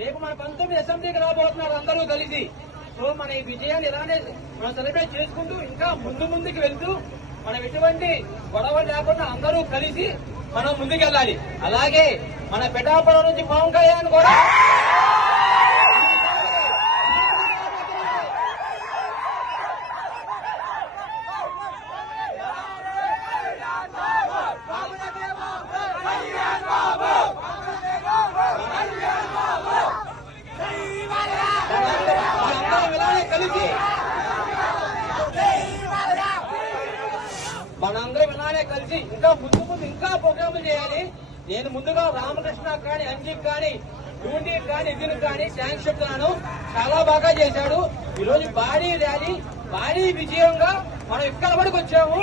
రేపు మన 19 అసెంబ్లీకి రాబోతున్నారు అందరూ కలిసి. సో మన ఈ విజయాన్ని ఇలానే మనం సెలబ్రేట్ చేసుకుంటూ ఇంకా ముందుకు వెళ్తూ మనం ఎటువంటి గొడవ లేకుండా అందరూ కలిసి మనం ముందుకెళ్ళాలి. అలాగే మన పిఠాపురం నుంచి పవన్ కళ్యాణ్ కూడా మనందరం ఇలానే కలిసి ఇంకా ముందు ఇంకా ప్రోగ్రాములు చేయాలి. నేను ముందుగా రామకృష్ణ కానీ, అంజిక్ కానీ, డ్యూటీ కానీ, ఇదిని కానీ థ్యాంక్స్ చెప్తున్నాను. చాలా బాగా చేశాడు. ఈ రోజు భారీ ర్యాలీ, భారీ విజయంగా మనం ఇక్కడ వరకు వచ్చాము.